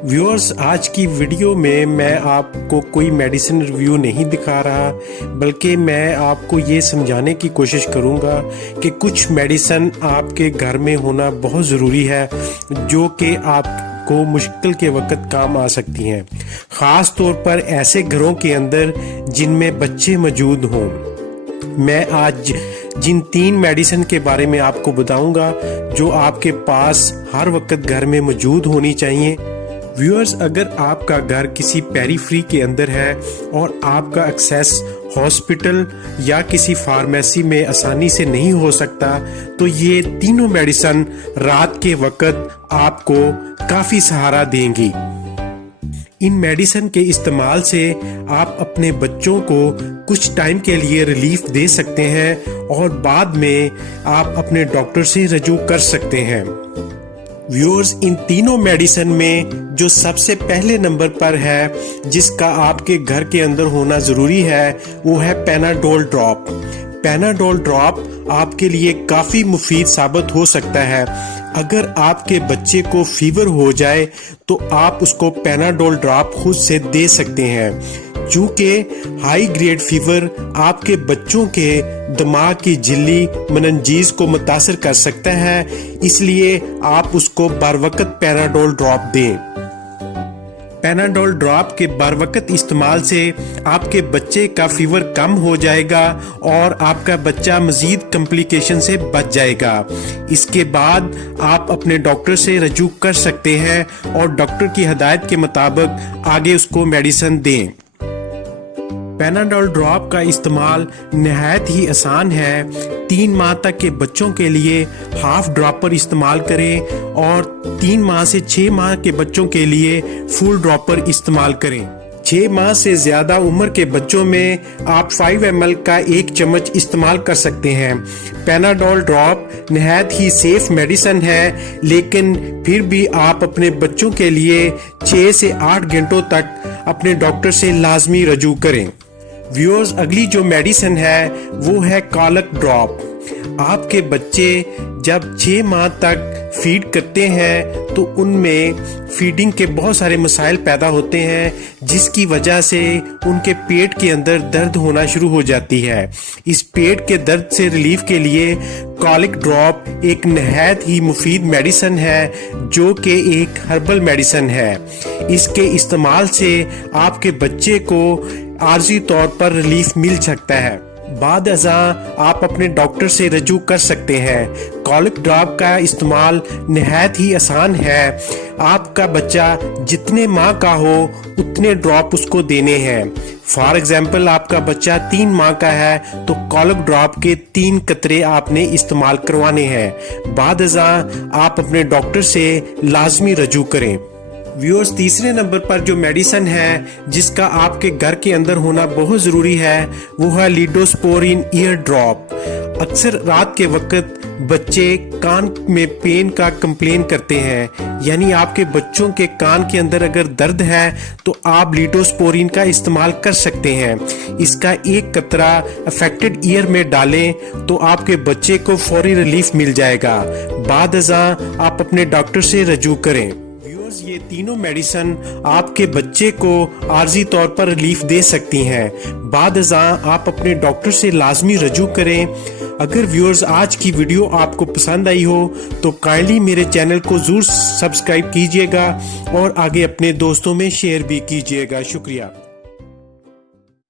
Viewers, आज की video में मैं आपको कोई मेडिसिन रिव्यू नहीं दिखा रहा, बल्कि मैं आपको ये समझाने की कोशिश करूँगा कि कुछ मेडिसिन आपके घर में होना बहुत ज़रूरी है, जो कि आपको मुश्किल के वक्त काम आ सकती हैं, ख़ास तौर पर ऐसे घरों के अंदर जिनमें बच्चे मौजूद हों। मैं आज जिन 3 मेडिसिन के बारे में आपको बताऊंगा जो आपके पास हर वक्त घर में मौजूद होनी चाहिए। व्यूअर्स, अगर आपका घर किसी पेरीफ्री के अंदर है और आपका एक्सेस हॉस्पिटल या किसी फार्मेसी में आसानी से नहीं हो सकता, तो ये तीनों मेडिसिन रात के वक्त आपको काफ़ी सहारा देंगी। इन मेडिसिन के इस्तेमाल से आप अपने बच्चों को कुछ टाइम के लिए रिलीफ दे सकते हैं और बाद में आप अपने डॉक्टर से रजू कर सकते हैं। व्यूअर्स, इन तीनों मेडिसिन में जो सबसे पहले नंबर पर है जिसका आपके घर के अंदर होना ज़रूरी है, वो है पैनाडोल ड्रॉप। पैनाडोल ड्रॉप आपके लिए काफ़ी मुफीद साबित हो सकता है। अगर आपके बच्चे को फीवर हो जाए तो आप उसको पैनाडोल ड्रॉप खुद से दे सकते हैं। चूँकि हाई ग्रेड फीवर आपके बच्चों के दिमाग की झिल्ली मेनिंजेस को मुतासर कर सकता है, इसलिए आप उसको बरवक्त पैनाडोल ड्रॉप दें। पैनाडोल ड्रॉप के बरवक्त इस्तेमाल से आपके बच्चे का फीवर कम हो जाएगा और आपका बच्चा मजीद कॉम्प्लिकेशन से बच जाएगा। इसके बाद आप अपने डॉक्टर से रजू कर सकते हैं और डॉक्टर की हिदायत के मुताबिक आगे उसको मेडिसिन दें। पैनाडोल ड्रॉप का इस्तेमाल नहायत ही आसान है। 3 माह तक के बच्चों के लिए हाफ ड्रॉपर इस्तेमाल करें और 3 माह से 6 माह के बच्चों के लिए फुल ड्रॉपर इस्तेमाल करें। 6 माह से ज्यादा उम्र के बच्चों में आप 5 ml का 1 चम्मच इस्तेमाल कर सकते हैं। पैनाडोल ड्रॉप नहायत ही सेफ मेडिसिन है, लेकिन फिर भी आप अपने बच्चों के लिए 6 से 8 घंटों तक अपने डॉक्टर से लाजमी रजू करें। व्यूअर्स, अगली जो मेडिसिन है वो है कॉलिक ड्रॉप। आपके बच्चे जब 6 माह तक फीड करते हैं तो उनमें फीडिंग के बहुत सारे मसाइल पैदा होते हैं, जिसकी वजह से उनके पेट के अंदर दर्द होना शुरू हो जाती है। इस पेट के दर्द से रिलीफ के लिए कॉलिक ड्रॉप एक नहायत ही मुफीद मेडिसिन है, जो कि एक हर्बल मेडिसिन है। इसके इस्तेमाल से आपके बच्चे को आर्जी तौर पर रिलीफ मिल सकता है। बाद अज़ा आप अपने डॉक्टर से रजू कर सकते हैं। कॉलिक ड्रॉप का इस्तेमाल नहायत ही आसान है। आपका बच्चा जितने माह का हो उतने ड्रॉप उसको देने हैं। फॉर एग्जाम्पल, आपका बच्चा 3 माह का है तो कॉलिक ड्रॉप के 3 कतरे आपने इस्तेमाल करवाने हैं। बाद अज़ा आप अपने डॉक्टर से लाजमी रजू करें। व्यूअर्स, तीसरे नंबर पर जो मेडिसिन है जिसका आपके घर के अंदर होना बहुत ज़रूरी है, वो है लीडोस्पोरिन ईयर ड्रॉप। अक्सर रात के वक्त बच्चे कान में पेन का कंप्लेन करते हैं, यानी आपके बच्चों के कान के अंदर अगर दर्द है तो आप लीडोस्पोरिन का इस्तेमाल कर सकते हैं। इसका 1 कतरा अफेक्टेड ईयर में डालें तो आपके बच्चे को फौरी रिलीफ मिल जाएगा। बाद अज़ा आप अपने डॉक्टर से रजू करें। ये तीनों मेडिसिन आपके बच्चे को आर्जी तौर पर रिलीफ दे सकती हैं। बाद अज़ा आप अपने डॉक्टर से लाजमी रजू करें। अगर व्यूअर्स आज की वीडियो आपको पसंद आई हो तो काइंडली मेरे चैनल को जरूर सब्सक्राइब कीजिएगा और आगे अपने दोस्तों में शेयर भी कीजिएगा। शुक्रिया।